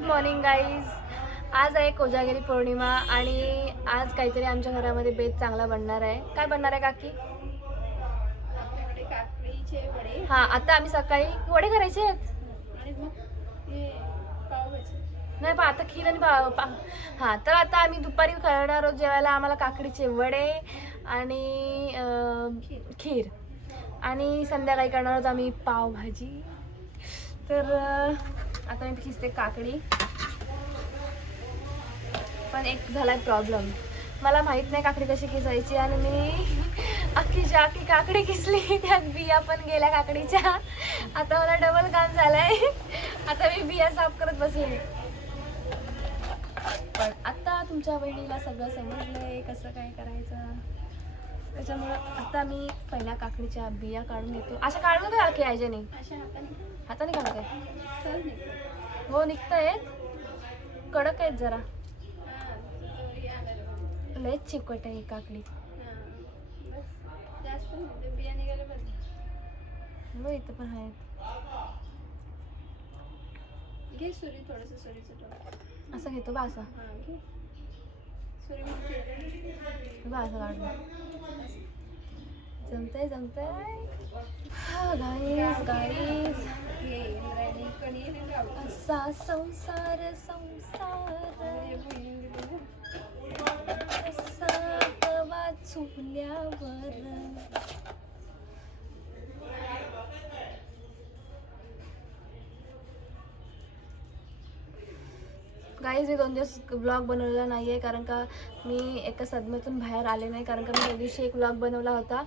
Good morning guys आज आहे कोजागिरी पौर्णिमा आणि आज काहीतरी आमच्या घरामध्ये बेत चांगला बनणार आहे. काय बनणार आहे काकी? आपल्याकडे काकडीचे वडे. हां आता आम्ही सकाळी वडे करायचे आहेत? नाही पण आता खीर आणि हां तर आता आम्ही दुपारी करणार आहोत जेवायला आम्हाला काकडीचे वडे आणि खीर. आणि संध्याकाळी करणार आहोत आम्ही पावभाजी. तर आता मी खिचते काकडी. पण एक झाला प्रॉब्लेम मला माहीत नाही काकडी कशी किसायची आणि मी अख्खी ज्या अख्खी काकडी किसली त्यात बिया पण गेल्या काकडीच्या. आता मला डबल काम झालंय. आता मी बिया साफ करत बसले. पण आता तुमच्या बहिणीला सगळं समजलंय कसं काय करायचं. त्याच्यामुळं आता मी पहिल्या काकडीच्या बिया काढून घेतो. अशा काढून काय की यायचे नाही अशा हाताने हाताने काढत आहे सहज निघतो हो कडक आहेत जरा. हां लयच चिकट आहे ही काकडी. हां बस. जास्त नाही ते बिया निघायला हो इथं पण आहेत. घे सुरी थोडंसं सुरीचं टोक. असं घेतो बा असं. हां घे. सुरी मध्ये जमतंय जमतंय. हा गाईज गाईज असा संसार संसार. असा चुकल्यावर गाईज मी दोन दिवस ब्लॉग बनवलेला नाही आहे कारण का मी एका सदमेतून बाहेर आले नाही कारण का मी त्या दिवशी एक ब्लॉग बनवला होता.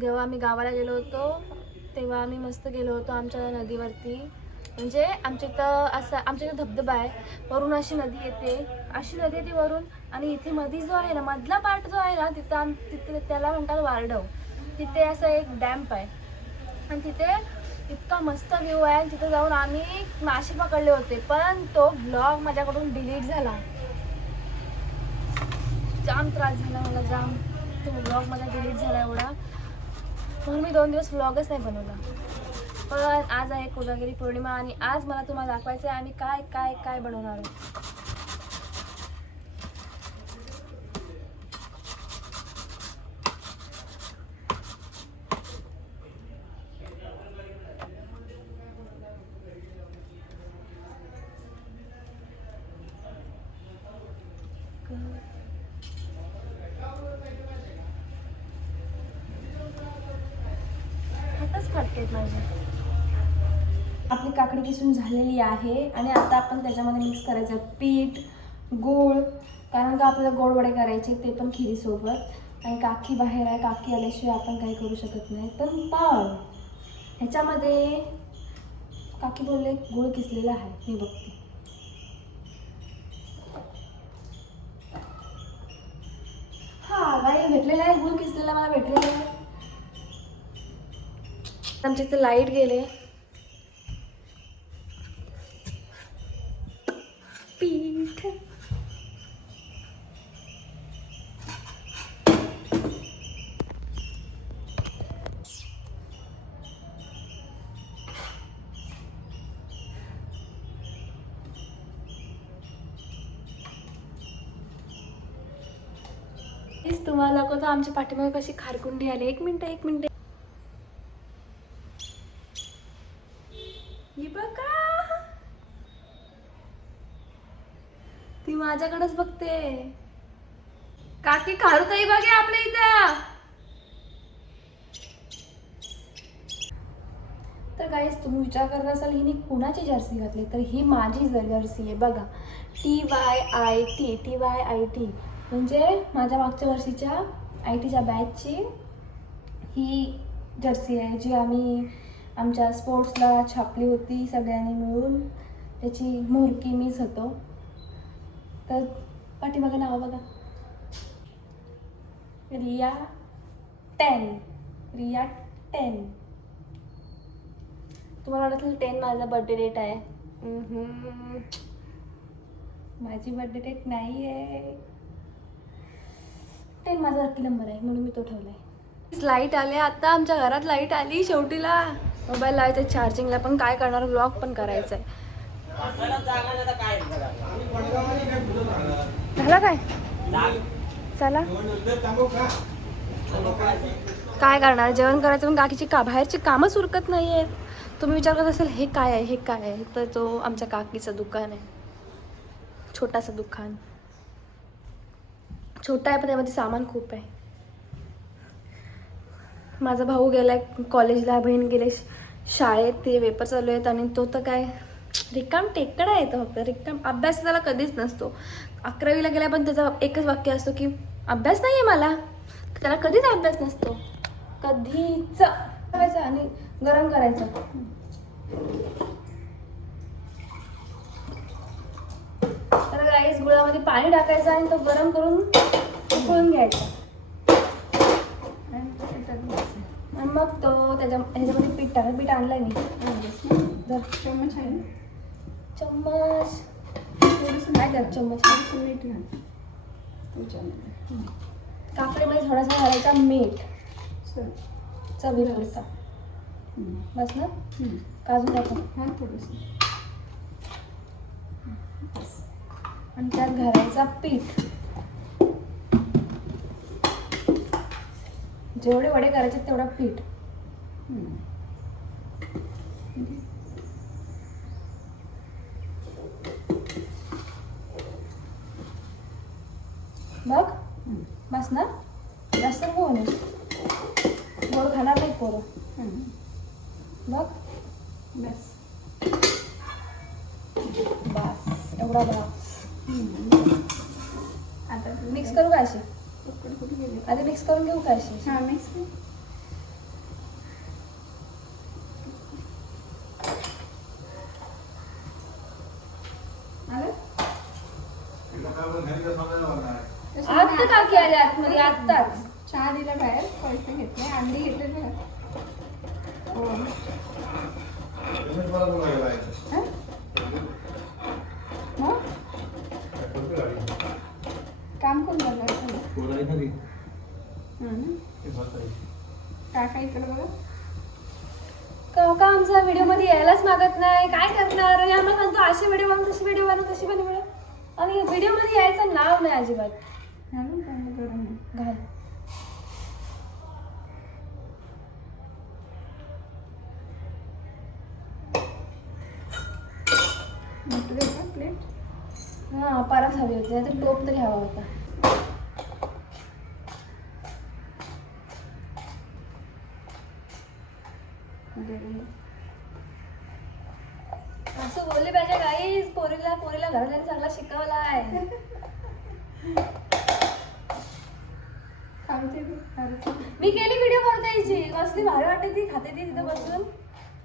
जेव्हा आम्ही गावाला गेलो होतो तेव्हा आम्ही मस्त गेलो होतो आमच्या नदीवरती. म्हणजे आमच्या इथं असं आमच्या इथं धबधबा आहे वरून अशी नदी येते. अशी नदी येते वरून आणि इथे मधी जो आहे ना मधला पार्ट जो आहे ना तिथं आम तिथे त्याला म्हणतात वारडव. तिथे असं एक डॅम्प आहे. आणि तिथे इतका मस्त व्ह्यू आहे तिथं तिथे जाऊन आम्ही मासे पकडले होते पण तो ब्लॉग माझ्याकडून डिलीट झाला. जाम त्रास झाला मला जाम. तो ब्लॉग माझा डिलीट झाला एवढा. म्हणून मी दोन दिवस ब्लॉगच नाही बनवला. पण आज आहे कोजागिरी पौर्णिमा आणि आज मला तुम्हाला दाखवायचं आहे आम्ही काय काय काय बनवणार आहोत. माझे आपली काकडी किसून झालेली आहे आणि आता आपण त्याच्यामध्ये मिक्स करायचं पीठ गोळ कारण का आपल्याला गोड वडे करायचे ते पण खिरीसोबत. आणि काकी बाहेर आहे काकी आल्याशिवाय आपण काही करू शकत नाही. तर पण ह्याच्यामध्ये काकी बोलले गोळ किसलेला आहे. मी बघते. हा काही भेटलेला आहे. गुळ किसलेला मला भेटलेला आहे. आमच्या इथे लाइट गेले. पीठ. प्लीज तुम्हाला दाखवतो आमच्या पाठीमागे कशी खारकुंडी आली. एक मिनटं एक मिनटं ही बघा ती माझ्याकडेच बघते. काकी खारुताई बघे आपल्या इथं. तर काहीच तुम्ही विचार करत असाल हिने कुणाची जर्सी घातली? तर ही माझी जर्सी आहे. बघा. T Y I T T Y I T म्हणजे माझ्या मागच्या वर्षीच्या आय टीच्या बॅचची ही जर्सी आहे जी आम्ही आमच्या स्पोर्ट्सला छापली होती सगळ्यांनी मिळून. त्याची मुरकी मीच होतो. तर पाठीमागं नाव बघा. रिया टेन. रिया टेन. तुम्हाला वाटत असेल टेन माझा बर्थडे डेट आहे? माझी बर्थडे डेट नाही आहे टेन माझा लकी नंबर आहे म्हणून मी तो ठेवलाय. लाइट आले आता आमच्या घरात लाइट आली शेवटीला. मोबाईल लावायचं चार्जिंगला पण काय करणार ब्लॉग पण करायचं आहे झाला काय? चला. काय करणार? जेवण करायचं पण काकीची का बाहेरची कामच उरकत नाही आहे तुम्ही विचार करत असाल हे काय आहे? हे काय आहे? तर तो आमच्या काकीचं दुकान आहे. छोटासा दुकान. छोटा आहे पण त्यामध्ये सामान खूप आहे. माझा भाऊ गेलाय कॉलेजला बहीण गेले शाळेत ते पेपर चालू आहेत आणि तो तर काय रिकाम टेकडा येतो फक्त. रिकाम अभ्यास त्याला कधीच नसतो. अकरावीला गेला पण त्याचा एकच वाक्य असतो की अभ्यास नाही आहे मला. त्याला कधीच अभ्यास नसतो. कधीच. करायचं आणि गरम करायचं. तर राईस गुळामध्ये पाणी टाकायचं आणि तो गरम करून उकळून घ्यायचा. आणि मग तो त्याच्या ह्याच्यामध्ये पीठ टाका पीठ आणलंय मी. चम्मच आहे चम्मच. थोडंसं काय त्यात चम्मच थोडंसं मीठ घाल. त्याच्यामध्ये. काकडीमध्ये थोडासा घालायचा मीठ. चवीपुरता. बस ना. काजू टाकू. हा थोडंसं. आणि त्यात घालायचा पीठ. जेवढे वडे करायचे तेवढा पीठ हं. मग ना? जास्त नको होणे गोड खाणार नाही पोरं. हं. मग बस. बस. एवढा बस. आता मिक्स करू का अशी? आधी मिक्स करून घेऊ का अशी? हा मिक्स कर. आलं? तसं आत्ता नाही. काकी आली आतमध्ये आत्ताच. चहा दिला बाहेर पैसे घेतले अंडी घेतले ना हो. हं? काम कोण करणार? काका इकडे बघा काका आमचा व्हिडिओमध्ये यायलाच मागत नाही. काय करणार? आणि आम्हाला सांगतो अशी व्हिडिओ बनव तशी व्हिडिओ बनव तशी बनव. आणि व्हिडिओमध्ये यायचं नाव नाही अजिबात घालून चांगलं करून घे. घाल. प्लेट हा परत हवी होती. नाही तर टोप तरी हवा होता. असं बोलले पाहिजे काही पोरीला पोरीला घरात चांगला शिकवला आहे मी केली व्हिडिओ यायची कसली भारी वाटते ती. खाते ती तिथं बसून.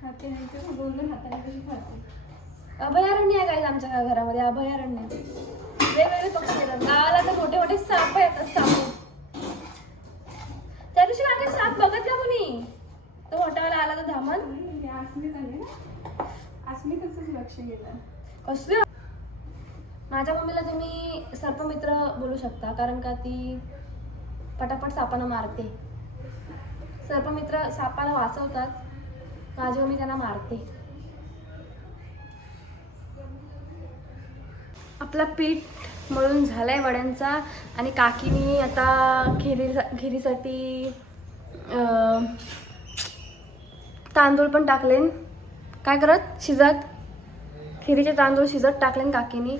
खाते नाही तर बोलून हाताने कशी खाते? अभयारण्य आहे काय आमच्या घरामध्ये अभयारण्य. वेगवेगळे पक्षी येतात. गावाला तर मोठे मोठे साप येतात साप. त्या दिवशी मागे साप बघितला कोणी? तो मोठावाला आला तो धामण. हे अस्मित आली ना? लक्ष गेलं कसले माझ्या मम्मीला तुम्ही सर्पमित्र बोलू शकता कारण का ती पटापट सापांना मारते. सर्पमित्र सापाला वाचवतात. माझी मम्मी त्यांना मारते. आपला पीठ मळून झालाय वड्यांचा आणि काकीनी आता खिरी खिरीसाठी तांदूळ पण टाकलेन. काय करत? शिजत. खिरीचे तांदूळ शिजत टाकलेन काकीनी.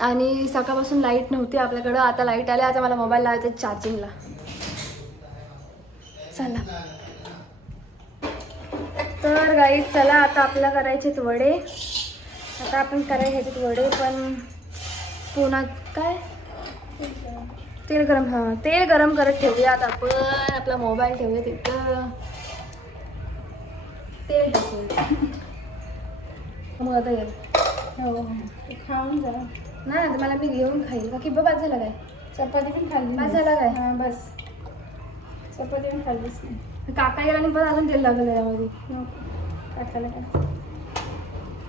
आणि सकाळपासून लाइट नव्हती आपल्याकडं. आता लाइट आले आता मला मोबाईल लावायचा चार्जिंगला चला. तर गाईड चला आता आपल्याला करायचे वडे. आता आपण करायचे वडे पण पुन्हा काय? तेल गरम हां तेल गरम करत ठेवूयात आपण. आपला मोबाईल ठेवूया तिथं तेल टाकूया मग आता येईल हो, हो हो खाऊन जरा नाही आता मला मी घेऊन खाईल का किंवा बाद झाला काय चपाती पण खाल्ली बस. झालं काय? हा बस चपाती पण खाल्लीच नाही काका गेला आणि पण अजून तेल लागलं नको. टाकायला काय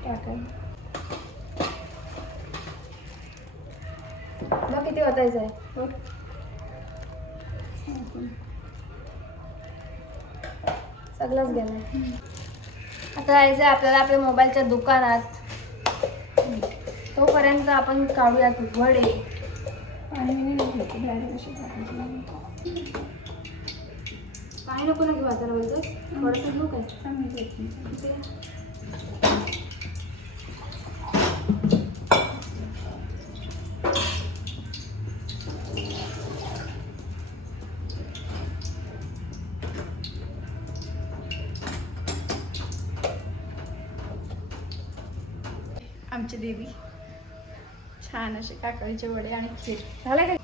टाकायला मग किती वाटायचं आहे हो. सगळंच गेलं आता जायचं आहे आपल्याला आपल्या मोबाईलच्या दुकानात तोपर्यंत आपण काढूयात वडे. टाकायची काय नको ना घेऊ आता थोडंसं घेऊ काय. आमची देवी. छान असे काकडीचे वडे आणि खीर. झालं काय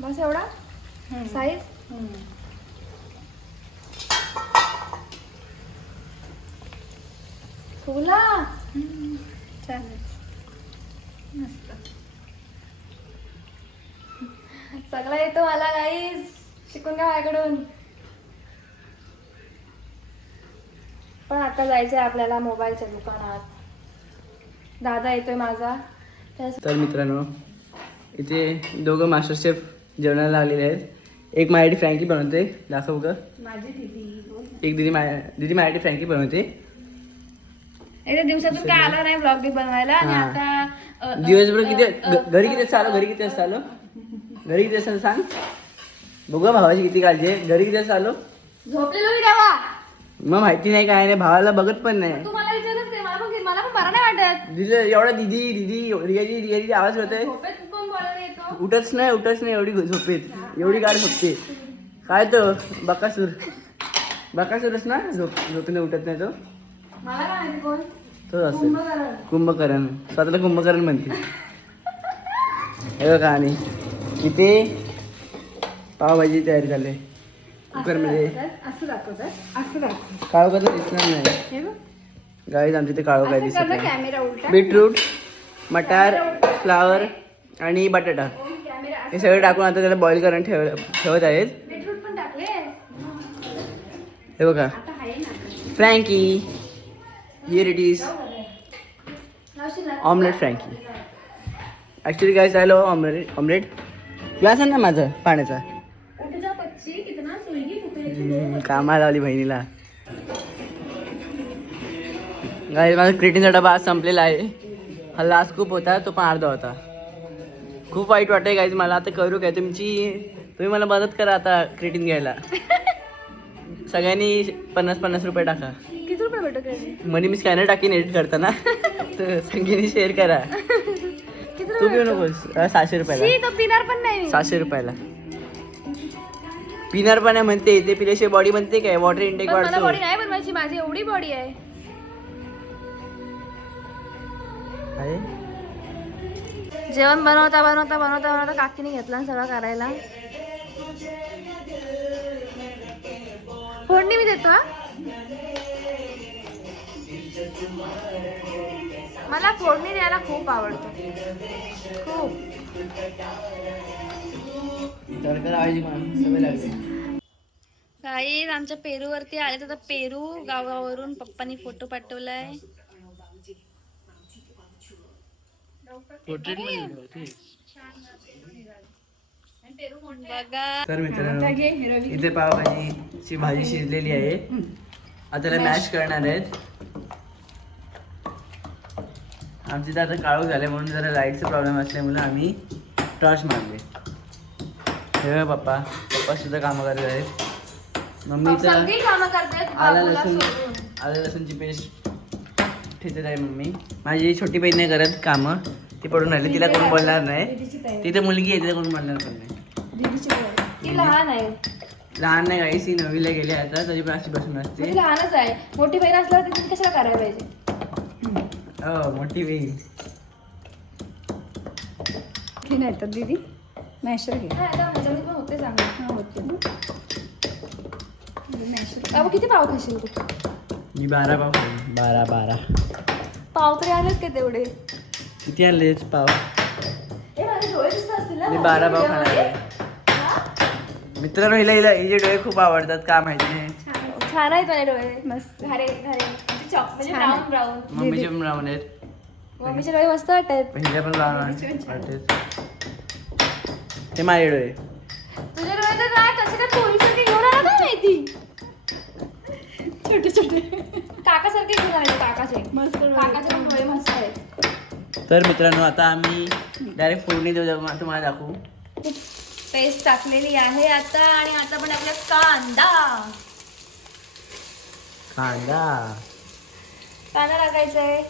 बस एवढा? साईज. फुला. छानच मस्त सगळं येतो मला गाईज शिकून घ्या माझ्याकडून. पण आता जायचंय आपल्याला मोबाईलच्या दुकानात. दादा येतोय माझा. तर मित्रांनो इथे दोघं मास्टर शेफ जेवणाला लागलेले आहेत. एक माझ्यासाठी फ्रँकी बनवते. दाखव का माझी दिदी. एक दिदी माझ्या दिदी माझ्यासाठी फ्रँकी बनवते. एकदा दिवसातून काय आला नाही ब्लॉग बी बनवायला आणि हा. आता अ, दिवसभर किती घ- घरी किती आलो घरी किती आलो घरी किती वाजता सांग. बघू भावाची किती काळजी आहे. घरी किती आलो झोपलेलो मी तेव्हा. मग माहिती नाही काय नाही. भावाला बघत पण नाही. तू मला विचारच नाही. मला पण मला पण बरं नाही वाटत. दिदी एवढा दिदी दिदी रियाजी रियाजी आवाज होतोय. झोपेत कोण बोलायला येतो? उठच नाही उठच नाही एवढी झोपेत. एवढी गाड झोपते. काय तो? बकासूर. बकासूरच ना? झोप झोपीने उठत नाही तो? मला काय माहिती कोण? तो असेल. कुंभकर्ण. कुंभकर्ण. स्वतःला कुंभकर्ण म्हणते. हे बघा आणि इथे पावभाजी तयारी झाली कुकरमध्ये. असं दाखवतात? असं काळो कसं दिसणार नाही. हे बघ. गाईज आमच्या इथे काळो काय असं दिसत करणं नाही. कॅमेरा उलटा. बीटरूट मटार फ्लावर आणि बटाटा. कॅमेरा हे सगळं टाकून आता त्याला बॉईल करून ठेव ठेवत आहेत. बीटरूट पण टाकले हे बघा. आता आहे ना. Frankie here it is? Omelette frankie actually काय झालं ऑमलेट ऑमलेट ग्लास आहे ना माझं पाण्याचा? कामाला लावली बहिणीला. गाई माझा क्रिटीनचा डबा आज संपलेला आहे. हा लास्ट खूप होता तो पण अर्धा होता. खूप वाईट वाटतंय गाईज मला आता करू काय? तुमची तुम्ही मला मदत करा आता क्रिटीन घ्यायला. सगळ्यांनी पन्नास पन्नास रुपये टाका. रुपये भेटत क्रेडिट मनी मी स्कॅनर टाकीन एडिट करताना. तर सगळ्यांनी शेअर करा. तू घेऊ नकोस. सहाशे रुपयाला. पिणार पण नाही. सहाशे रुपयाला. पिणार पण आहे म्हणते. ते पिल्याशिवाय बॉडी बनते काय? वॉटर इंटेक वाढतो. बॉडी नाही बनवायची. माझी एवढी बॉडी आहे. आहे? जेवण बनवता बनवता बनवता बनवता काकीने घेतला सगळं करायला. फोडणी मी देतो हा. मला फोडणी द्यायला खूप आवडतं. खूप. काही आमच्या पेरूवरती आले तर पेरू गावावरून पप्पानी फोटो पाठवलाय. बघा. तर मित्रांनो इथे पावभाजीची भाजी शिजलेली आहे. आता मॅश करणार आहेत. आमची तर आता काळोख झाले म्हणून जरा लाईटचा प्रॉब्लेम असल्यामुळे आम्ही टॉर्च मारले. हे पप्पा पप्पा सुद्धा कामं करत आहेत. मम्मी तर आला लसूण. आलं लसूणची पेस्ट ठेचत आहे मम्मी. माझी छोटी बहीण नाही करत कामं ती पडून राहिली तिला कोण बोलणार नाही. तिथे मुलगी आहे तिला कोण बोलणार पण नाही. ती लहान आहे. लहान नाही गाईस ती नववीला गेली आता तरी पण अशी बसून असते. ती लहानच आहे. मोठी बहीण असल्यावर ती कशाला करायला पाहिजे? हो मोठी बहीण. घे नाही तर दीदी मॅशर घे. हा, आता पण होते चांगलं. हा होते. ना मॅशर बाबू किती पाव खाशील तू? मी बारा पाव बारा बारा. पाव तरी आलेत का तेवढे? किती आणले पाव? ए माझे डोळे दिसत असतील ना? मी बारा पाव खाणार आहे. मित्रांनो हिला हिला हिचे डोळे खूप आवडतात का माहिती नाही. छान आहेत माझे डोळे. मस्त. घारे घारे चॉकलेट छान आहे. ब्राऊन ब्राऊन मम्मीचे पण राऊंड आहेत. मम्मीचे डोळे मस्त वाटत. पहिल्या पण राऊंड वाटत ते माझे डोळे. तुझ्या डोळे तर काय? कसे काय पोळीसारखे घेऊन आला काय माहिती? छोटे छोटे. काकासारखे घेऊन आले काकाचे. मस्त. काकाचे पण डोळे मस्त आहेत. तर मित्रांनो आता आम्ही डायरेक्ट फोडणी देऊ जाऊ तुम्हाला दाखवू. पेस्ट टाकलेली आहे आता आणि आता पण आपला कांदा. कांदा. कांदा टाकायचा आहे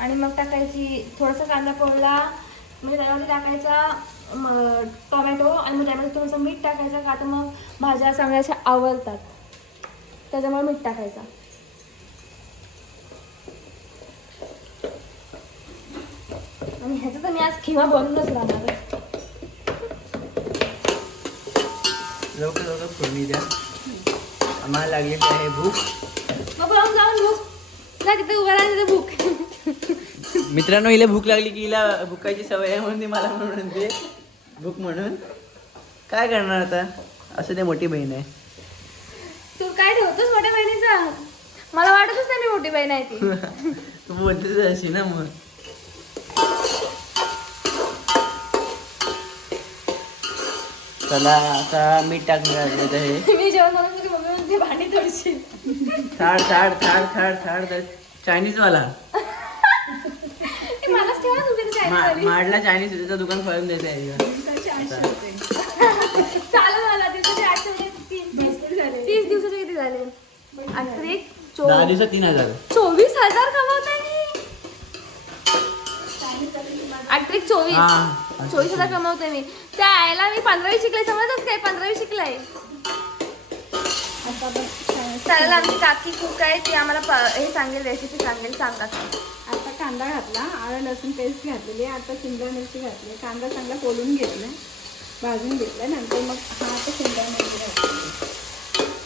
आणि मग टाकायची थोडासा कांदा पोळला म्हणजे त्याच्यामध्ये टाकायचा म, टोमॅटो आणि मग त्यामध्ये थोडंसं मीठ टाकायचं. का तर मग भाज्या चांगल्या अशा आवडतात. त्याच्यामुळे मीठ टाकायचं. आणि ह्याचं तर मी आज खिमा बनूनच राहणार लवकर लवकर फोडणी द्या. आम्हाला लागलेली आहे भूक. तिथे उभा राहा तिथे भूक. मित्रांनो हिला भूक लागली की हिला भुकायची सवय आहे म्हणून मला म्हणून ते भूक म्हणून. काय करणार आता? असं ते मोठी बहीण आहे. तू काय ठेवतोस मोठ्या बहिणीचा मला वाटतच नाही मी मोठी बहीण आहे ती. तू बोलतेच अशी ना मग. चला आता मीठ टाकणार आहे. हे मी जेवण म्हणते भांडी थोडीशी थाड थाड थाड थाड थाड चायनीज वाला ते मलाच ठेवा तुम्ही ते मा- चायनीज माडला चायनीज त्याचं दुकान खोलून द्यायचं आहे हिला. दिवसाची आशा होते. चालू मला दिवसाचे आठशे म्हणजे तीस भरपूर झाले. तीस दिवसाचे किती झाले? अत्रिक दहा दिवसात तीन हजार. चोवीस हजार कमवताय चोवीस. हा. चोवीस हजार कमवते मी. त्या आयला मी पंधरावी शिकले समजतच काय? पंधरावी शिकलाय. आता छान. चालेल आमची काकी कुक आहे ती आम्हाला हे सांगेल रेसिपी सांगेल सांगा आता. कांदा घातला आलं लसूण पेस्ट घातलेली आता शिमला मिरची घातली कांदा चांगला कोलून घेतला भाजून घेतला नंतर मग हा आता शिमला मिरची घातली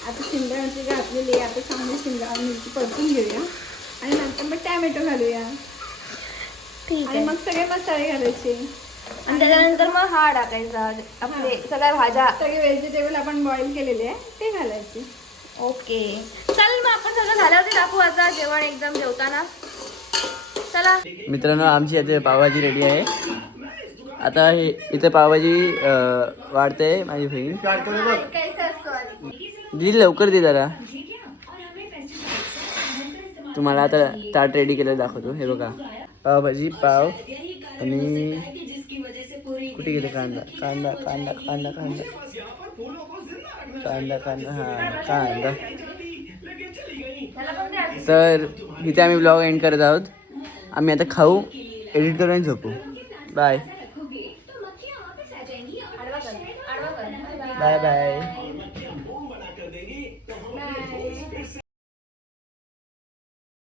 आता शिमला मिरची घातलेली आहे आता चांगली शिमला मिरची परतून घेऊया. आणि नंतर मग टॅमॅटो घालूया. ठीक आणि मग सगळे मसाले घालायचे. आणि त्याच्यानंतर मग हा टाकायचा आपले सगळ्या भाज्या. सगळे व्हेजिटेबल आपण बॉईल केलेले आहे ते घालायचे. ओके. चालेल मग आपण सगळं झाल्यावरती दाखवू आता जेवण एकदम जेवताना. चला. मित्रांनो आमची इथे पावभाजी रेडी आहे. आता हे इथे पावभाजी वाढते माझी बहीण. दिदी लवकर दे जरा. तुम्हाला आता ताट रेडी केलं दाखवतो. हे बघा. पावभाजी पाव आणि कुठे गेले? कांदा कांदा कांदा कांदा कांदा. कांदा कांदा हा कांदा. तर इथे आम्ही ब्लॉग एंड करत आहोत. आम्ही आता खाऊ एडिट करून झोपू बाय बाय बाय